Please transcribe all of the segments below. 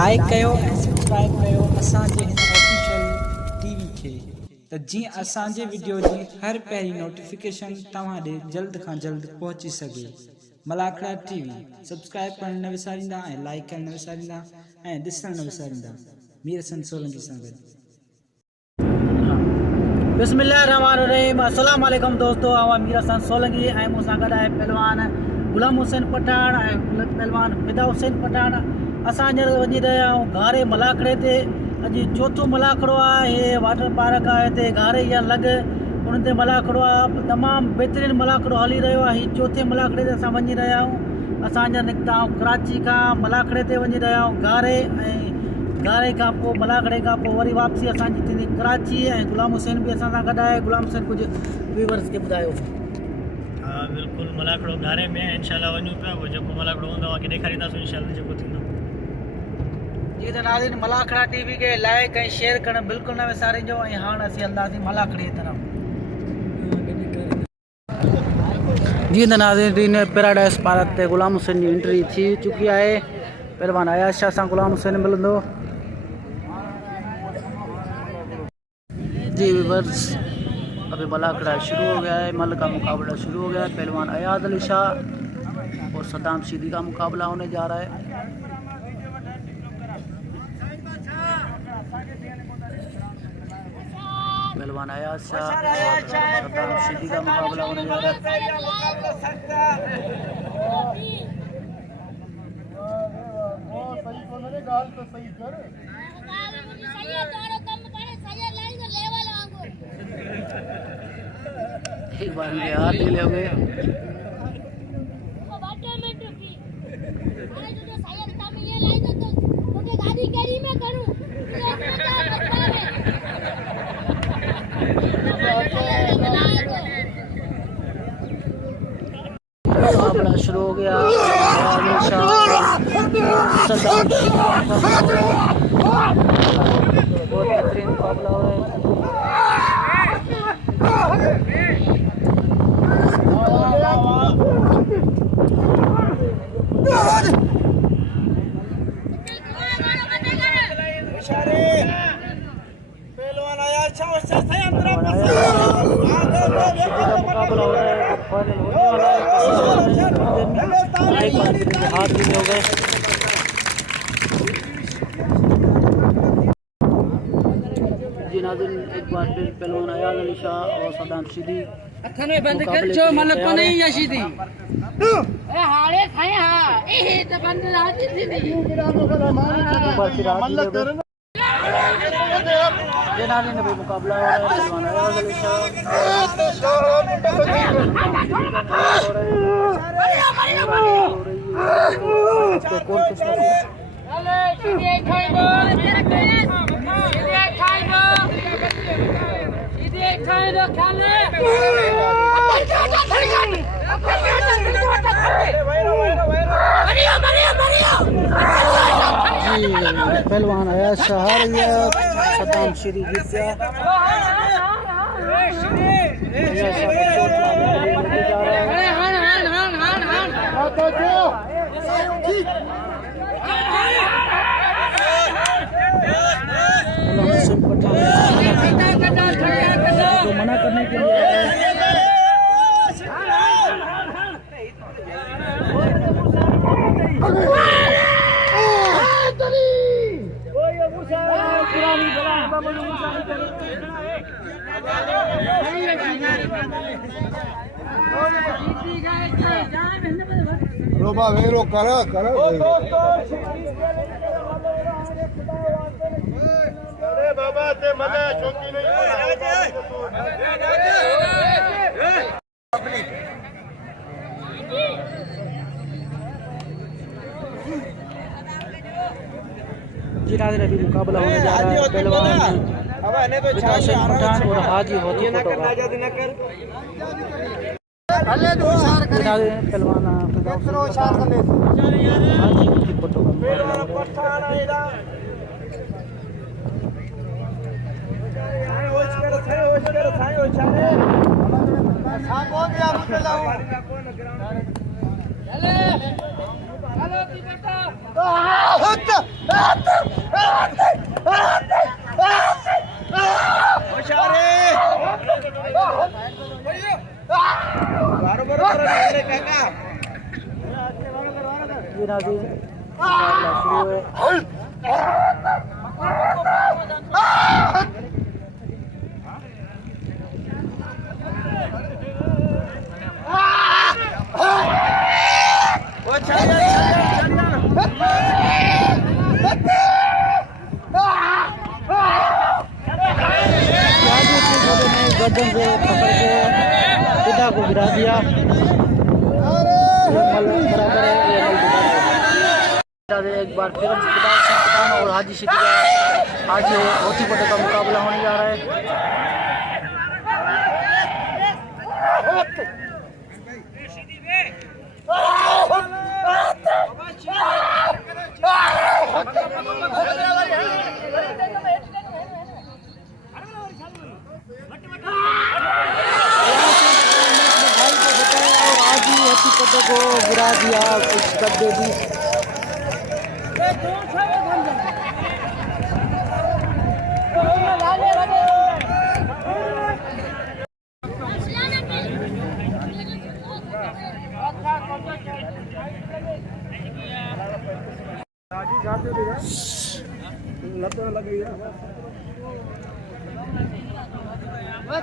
Like कयो ऐं subscribe कयो असांजे हिन ऑफिशियल टीवी खे त जीअं असांजे वीडियो जी हर पहिरीं नोटिफिकेशन तव्हां ॾे जल्द खां जल्द पहुची सघे। मलाखड़ा टीवी सब्सक्राइब करण न विसारींदा ऐं लाइक करण न विसारींदा ऐं ॾिसण न विसारींदा। मीर हसन सोलंकी सां गॾु। बिस्मिल्लाहिर्रहमानिर्रहीम। अस्सलाम वालेकुम दोस्तों, आवां मीर हसन सोलंकी ऐं मूंसां गॾु आहे पहलवान गुलाम हुसैन पठाण ऐं पहलवान फिदा हुसैन पठाण। असां हींअर वञी रहिया आहियूं घारे मलाखड़े ते। अॼु चोथों मलाखड़ो आहे। हे वाटर पार्क आहे हिते घारे या लॻ उन ते मलाखड़ो आहे। तमामु बहितरीनु मलाखड़ो हली रहियो आहे। हीउ चोथे मलाखड़े ते असां वञी रहिया आहियूं। असां हींअर निकिता आहियूं कराची खां मलाखड़े ते वञी रहिया आहियूं घारे, ऐं घारे खां पोइ मलाखड़े खां पोइ वरी वापसी असांजी थींदी कराची। ऐं गुलाम हुसैन बि असां सां गॾु आहे। गुलाम हुसैन कुझु व्यूअर्स खे ॿुधायो। हा बिल्कुलु, मलाखड़ो घारे में इंशाल्लाह वञूं पिया। पोइ जेको मलाखड़ो हूंदो आहे ॾेखारींदासीं इंशाल्लाह जेको थींदो। जी त नाज़रीन, मलाखड़ा टीवी खे लाइक ऐं शेयर करणु बिल्कुलु न विसारिजो। ऐं हाणे असीं हलंदासीं मलाखड़े जी तरफ़। जी त नाज़रीन, पैराडाइज़ पार्क ते गुलाम हुसैन जी एंट्री थी चुकी आहे। पहलवान अयाज शाह सां गुलाम हुसैन मिलंदो। जी व्यूअर्स, अभी मलाखड़ा शुरू हो गया है। मल का मुकाबला शुरू हो गया है। पहलवान अयाज अली शाह और सद्दाम सीदी का मुकाबला होने जा रहा है। पहलवान अयाज शाह और सद्दाम सीदी का मुकाबला होने जा रहा है। एक बार मेरे हाथ ढीले हो गए। मुकाबला शुरू हो गया। बहुत बेहतरीन मुकाबला हो रहा है। हाथ भी हो गए। जी नाज़रीन, एक बार फिर पहलवान अयाज अली शाह और सद्दाम सीदी बंद कर जो मतलब को नहीं यशीदी ए हाड़े खाए हां ए तो बंद राजी थी नहीं ये नाज़रीन अभी मुकाबला हो रहा है। पहलवान अयाज अली शाह कौन कुछ चले सीधे खाएगा सीधे खाएगा खाले पहलवान अयाज शाह हार गया। सद्दाम सीदी जीत गया। तो मना करने के लिए रोबा वेरो करा करा अरे बाबा ते मजा शौकी नहीं जी नाज़रीन, अभी मुकाबला होने जा रहा है। पहलवान फिदा हुसैन पठान और हाजी होती पहलवान फिदा हाजी होती फोटो जी नाज़रीन, मुकाबला शुरू है। गर्दन से पकड़ के पिता को गिरा दिया। बराबर है, एक बार फिर पठान और हाजी शिकदार हाजी होती पटे का मुकाबला होने जा रहा है। पटे को गिरा दिया, कुछ कर दे दी।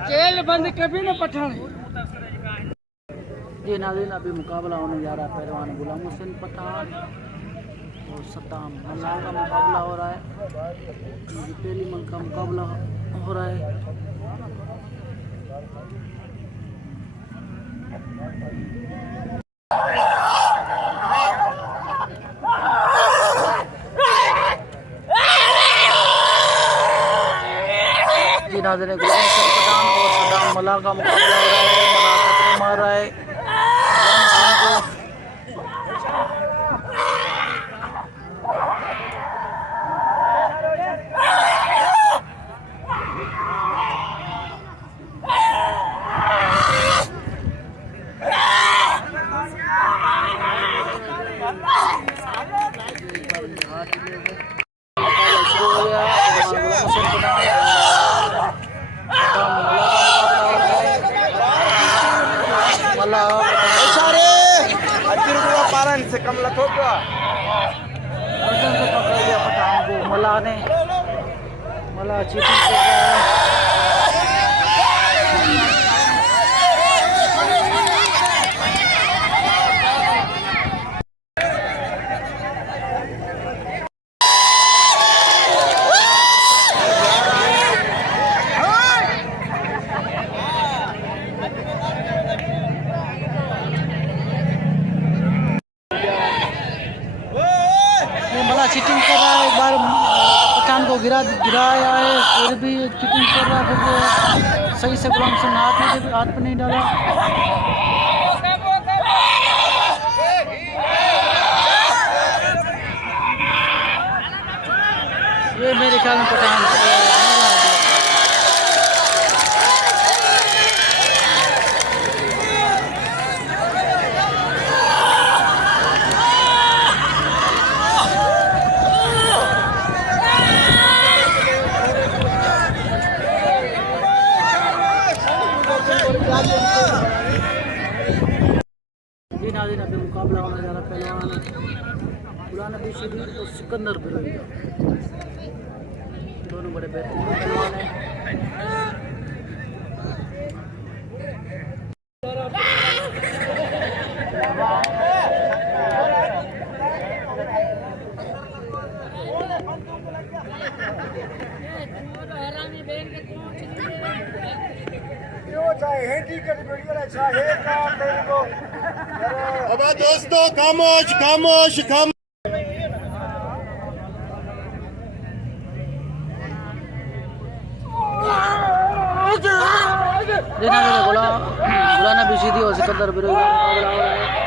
जेल बंद कभी न पठान। जी नाज़रीन, अभी मुकाबला होने जा रहा है पहलवान गुलाम हुसैन पठान और सद्दाम मल्लाह का मुकाबला हो रहा है। ये पहली मन का मुकाबला हो रहा है। जी नाज़रीन, गुलाम हुसैन पठान और सद्दाम मल्लाह का मुकाबला हो रहा है। मार रहा है से कम लथो क्या गर्दन से पकड़ लिया पठान को मल्लाह ने। मल्लाह चीटिंग कर रहा है। चीटिंग कर रहा है, एक बार पठान को गिराया है, फिर भी चीटिंग कर रहा है, फिर सही से गुलाम हुसैन हाथ पे नहीं डाला। ये मेरे ख्याल में पठान जी नाज़रीन, अभी मुकाबला होने जा रहा है पहलवान गुलाम नबी शरीफ और सिकंदर बिरोही का। दोनों बड़े बेहतरीन पहलवान हैं। अब दोस्तों खामोश खामोश खामोश। गुलाम नबी शरीफ और सिकंदर बिरोही का मुकाबला हो रहा है।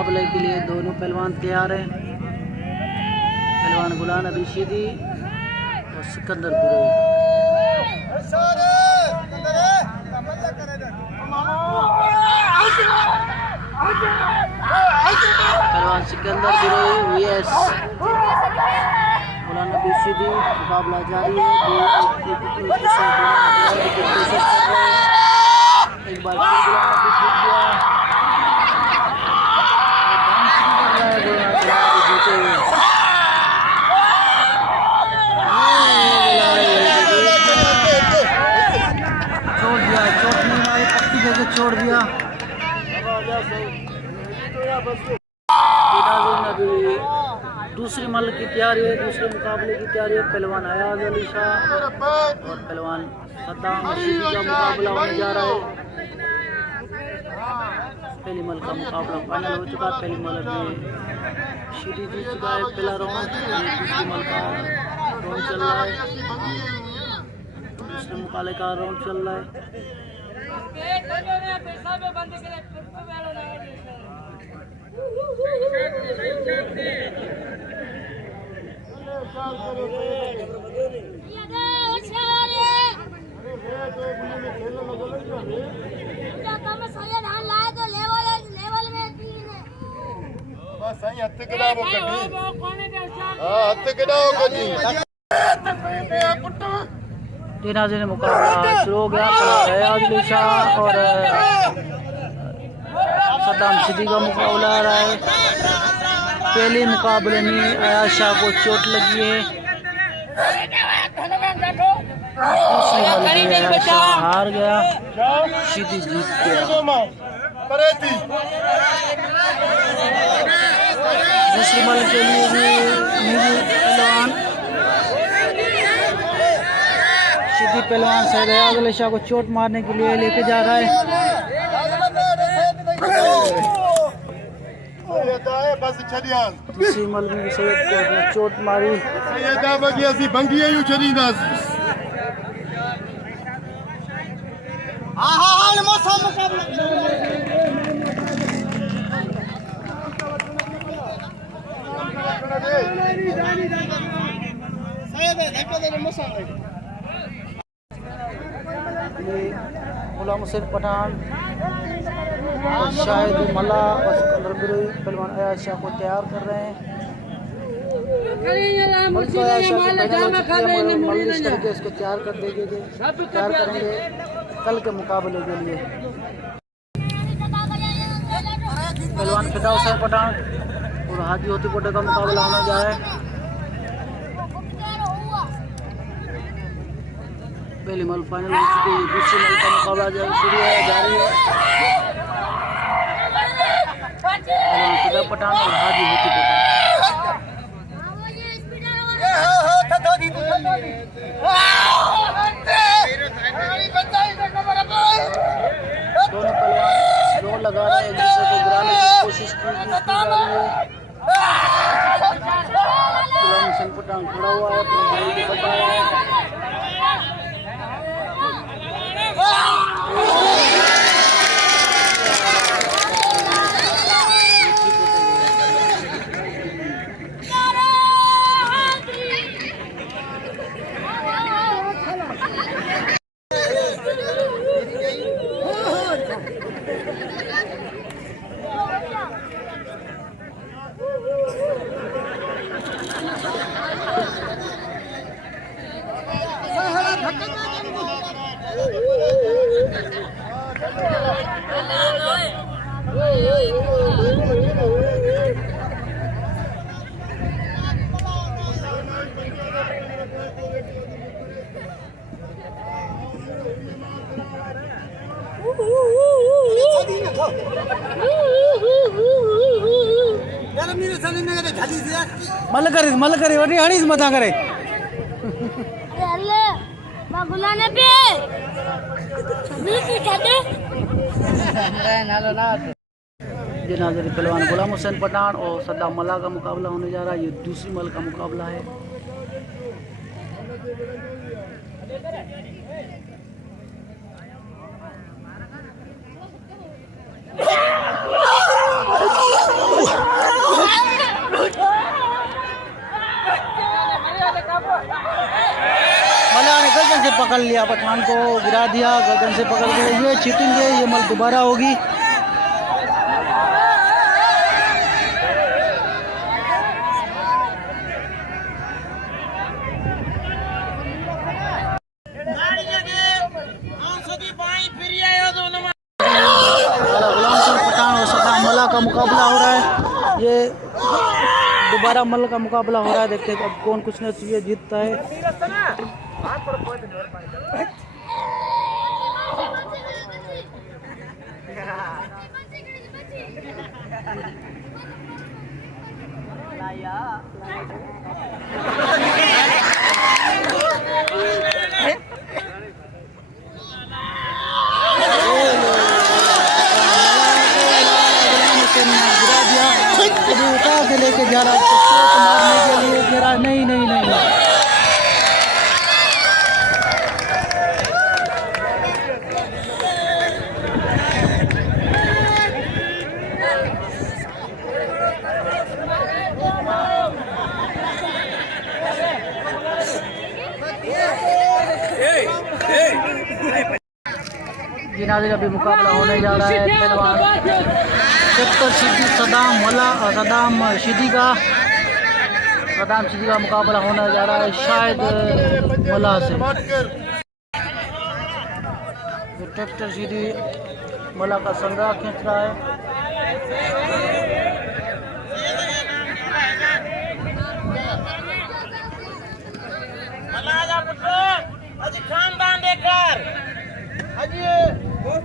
मुकाबले के लिए दोनों पहलवान तैयार हैं। पहलवान गुलाम नबी शीदी और सिकंदर बिरोई। पहलवान सिकंदर बिरोई वीएस गुलाम नबी शीदी, मुकाबला जारी है। एक बार फिर गुलाम नबी जीत गया। छोड़ दिया, चोट नहीं मारी, पट्टी करके छोड़ दिया। अभी दूसरी मल की तैयारी है, दूसरे मुकाबले की तैयारी है। पहलवान अयाज अली शाह और पहलवान सद्दाम शीदी का मुकाबला होने जा रहा है। पहली मल का मुकाबला फाइनल हो चुका है। पहली मल में शीदी जीत चुका है पहला राउंड। दूसरी मल का राउंड चल रहा है, दूसरे मुकाबले का राउंड चल रहा है। नाज़रीन मुकाबला शुरू हो गया। अयाज अली शाह और सद्दाम शीदी का मुकाबला आ रहा है। पहले मुकाबले में अयाज शाह को चोट लगी है। दूसरी मल में अयाज शाह हार गया, शीदी जीत गया। दूसरी मल के लिए भी पहलवान शीदी पहलवान सैयद अयाज अली शाह को चोट मारने के लिए लेके जा रहा है। दूसरी मल में सैयद को अपने चोट मारी। गुलाम हुसैन पठान और शाहिद मल्ला और सिकंदर बिरोई पहलवान अयाज शाह को तैयार कर रहे हैं। इस तरीके इसको तैयार कर देंगे, तैयार करेंगे कल के मुकाबले के लिए। पहलवान फिदा हुसैन पठान और हाजी होती कोटे का मुकाबला होने जा रहा है। पहली मल फाइनल हो चुकी है, दूसरी मल का मुकाबला शुरू है, जारी है। पहलवान फिदा पठान और हाजी होती पठान। दोनों पहलवान जोर लगा रहे हैं, एक दूसरे को गिराने की कोशिश की जा रही है। गुलाम हुसैन पठान खड़ा हुआ है, अपने भाई को बता रहा है। मल करे वठी हणीस मथा करे नाज़रीन पहलवान गुलाम हुसैन पठान और सद्दाम मल्ला का मुकाबला होने जा रहा है। ये दूसरी मल का मुकाबला है। मला ने गर्दन से पकड़ लिया, पठान को गिरा दिया, गर्दन से पकड़ के ये चीटिंग है, ये मल दोबारा होगी। गुलाम हुसैन पठान और सदाम मल्ला का मुकाबला हो रहा है। ये दोबारा मल्ल का मुकाबला हो रहा है, देखते हैं अब कौन कुछ नहीं ये जीतता है। उठा के लेके जा रहा है, मारने के लिए कह रहा है नहीं नहीं नहीं, नहीं। जिनाज़े अभी मुकाबला होने जा रहा है पहलवान सेक्टर सिद्दी सदाम मल्ला और सदाम शीदी का मुकाबला होने जा रहा है शायद मल्ला से। ट्रैक्टर शीदी मल्ला का संग्रह खींच रहा है। खानदान देखकर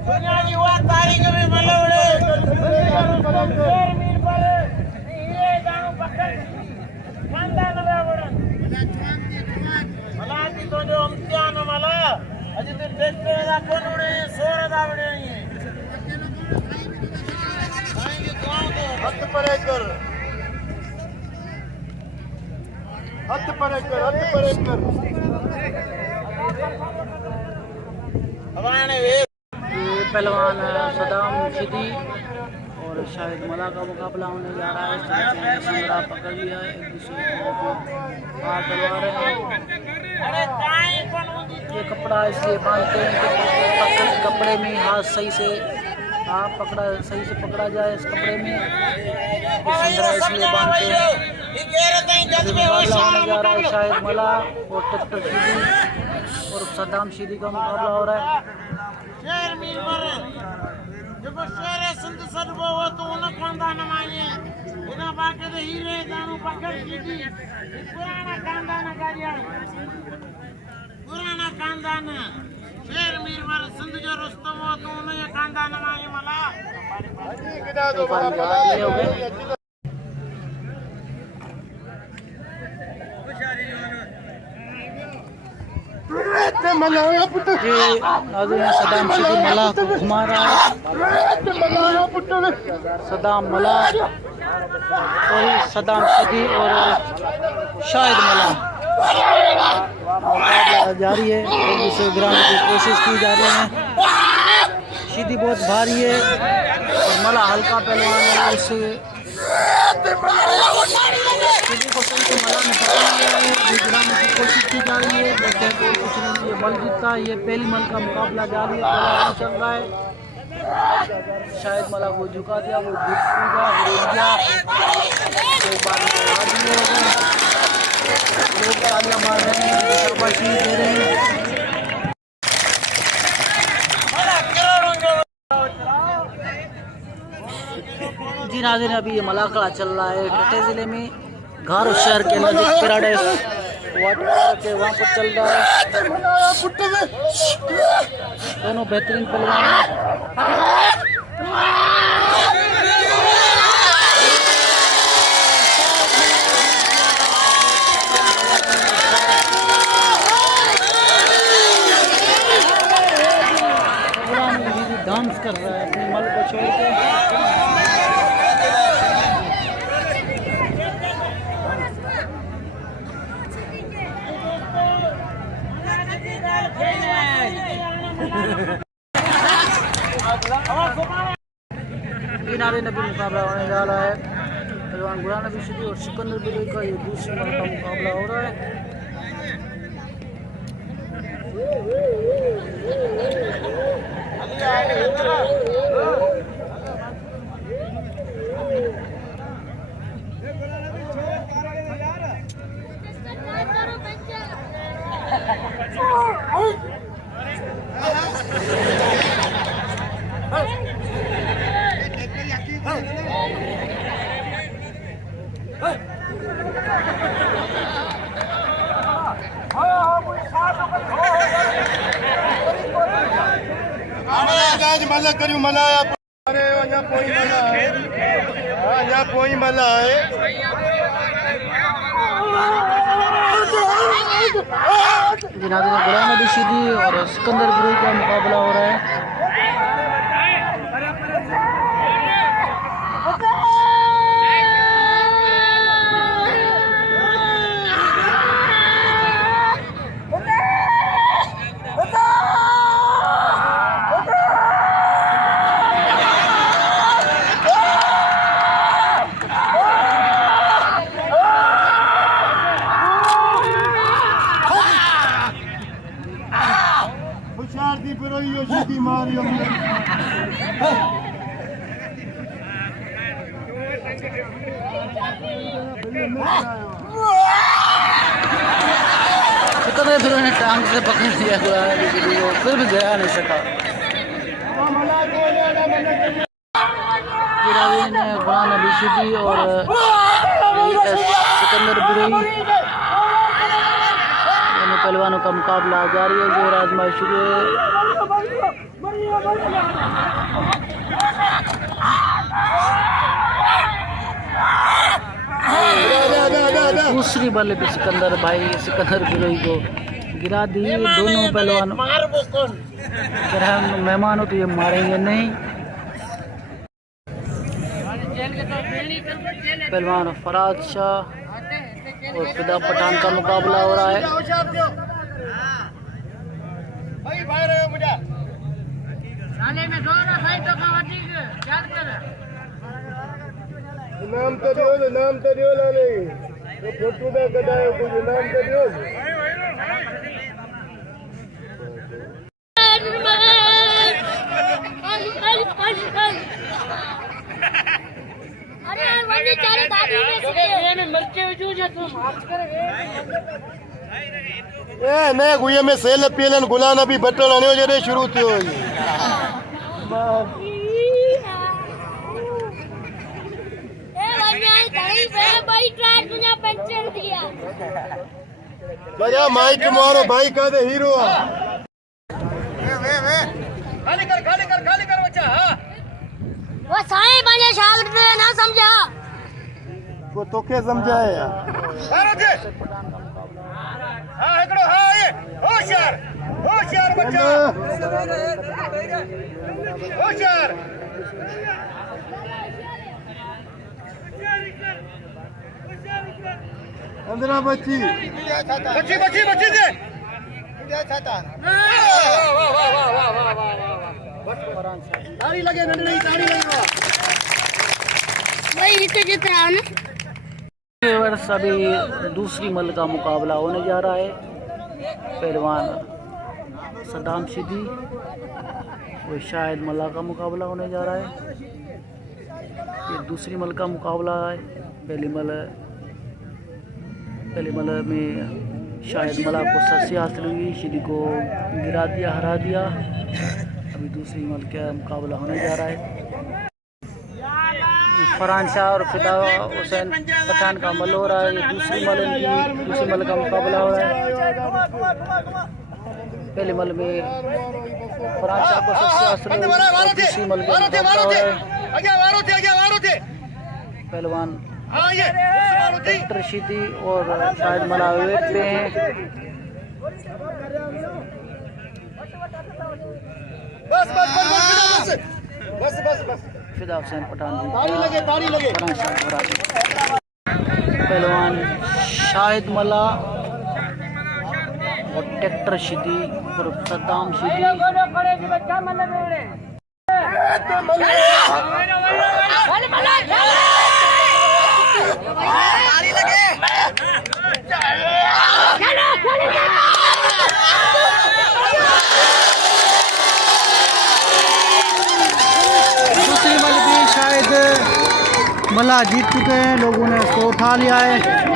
दुनिया की हुआ तारीख में मलवड़े मीर पर ये गांव पकड़ खानदान रावण मला की तो जो इम्तिहान मला अजी तो देखते ना कौन उड़े सोर दावड़े ये आएंगे गांव को हथ परे कर, हथ परे कर, हथ परे कर। ये पहलवान सदाम शीदी और शायद मल्ला का मुकाबला होने जा रहा है। संग्रह पकड़ लिया है, एक दूसरे को हाथ डलवा रहे हैं। ये कपड़ा इसलिए बांधते हैं कि कपड़े में हाथ सही से सही से पकड़ा जाए। इस कपड़े में संग्रह इसलिए बांधते हैं। मुकाबला होने जा रहा है शायद मल्ला और ट्रैक्टर शीदी और सदाम शीदी का मुकाबला हो रहा है। शेर मीर मरे जब शेर सिंध सरबो हो तो उन खानदान माये बिना बाके दे हीरे दानू पकड़ कीदी पुराना खानदान गारिया पुराना खानदान शेर मीर मरे सिंध जो रुस्तम हो तो उन ये खानदान माये मला गिरा दो बड़ा ये सदाम शीदी मल्ला को घुमा रहा है। सदाम मल्ला और सदाम शीदी और शायद मल्ला मुकाबला जारी है, एक दूसरे गिराने की कोशिश की जा रही है। शीदी बहुत भारी है और मल्ला हल्का पहलवान है, उससे शीदी को सही से मल्ला ने पकड़ लिया है, गिराने की कोशिश की जा रही है। देखते हैं कुछ नहीं, ये मल जीतता है। ये पहली मल का मुकाबला जारी है, पहला चल रहा है। शायद मल्ला को झुका दिया, वो झुकेगा, गिर गया, तो बाद में हाथ हो गए। लोग तालियां मार रहे हैं, शाबाशी दे रहे हैं। जी नाज़रीन, अभी ये मलाखड़ा चल रहा है टटे ज़िले में घारो शहर के नज़दीक पैराडाइज वाटर पार्क है, वहाँ पर चल रहा है। दोनों बेहतरीन पहलवान हैं। डांस कर रहा है अपने मल को छोड़ के। गिरादे नबी मुकाबला होने जा रहा है। पहलवान गुलाम नबी सिद्दीकी और सिकंदर बिलोई का ये दूसरी मल का मुकाबला हो रहा है। आज मला करू मला अरे अञा पोई मला आहे अञा पोई मला आहे जिनादे गुलाम नबी सिद्दीकी और सिकंदर बिलोई का मुकाबला हो रहा है। होशियार थी फिर यो सीधी मारियो सिकंदर बिलोई ने टांग से पकड़ लिया गुलाम नबी सिद्दीकी को, फिर भी गिरा नहीं सका। गिरादे ने गुलाम नबी सिद्दीकी और सिकंदर बिलोई दोनों पहलवानों का मुकाबला जारी है। जोर आजमाइश शुरू है। दूसरी बल्ले पे सिकंदर बिलोई को गिरा दी। दोनों पहलवान मेहमान हो तो ये मारेंगे नहीं। पहलवान फराज शाह और फिदा पठान का मुकाबला हो रहा है। नाम तो दियो लाले तो फोटो में गदायो कुछ नाम तो दियो अरे वही चारे दादी में मरके वजूद है तुम मार्च करे ए ने गुए में cell pillion Ghulam Nabi button आने जरे शुरू थियो बजा माइक मारो भाई का दे हीरो खाली कर बच्चा। वो साईं बने शागिर्द ने ना समझा वो तो के समझाए यार हाँ एकड़ो हाँ ये होशियार बच्चा होशियार। अंदरा बच्ची दे ताड़ी लगे नंढड़ी ताड़ी लगे वही हित जितना है ना। वर्ष अभी दूसरी मल का मुकाबला होने जा रहा है। पहलवान सद्दाम सिद्दीकी और शाहिद मल्ला का मुकाबला होने जा रहा है। ये दूसरी मल का मुकाबला है। पहली मल में शाहिद मल्ला को सबसे हासिल हुई, सिद्दीकी को गिरा दिया, हरा दिया। अभी दूसरी मल का मुकाबला होने जा रहा है। फरहान शाह और फिदा हुसैन पठान का मल हो रहा है। ये दूसरी मल का मुकाबला हो रहा है। पहले मल में फरहान शाह को सबसे हासिल हुई, दूसरी मल का मुकाबला हो रहा है। पहलवान डॉक्टर सिद्दीकी और शाहिद मल्ला वेट पे हैं। बस फिदा हुसैन पठान जी ताड़ी लगे पहलवान शाहिद मल्ला और डॉक्टर सिद्दीकी और सद्दाम सिद्दीकी दूसरी वाली भी शायद मल्लाह जीत चुके हैं, लोगों ने इसको उठा लिया है।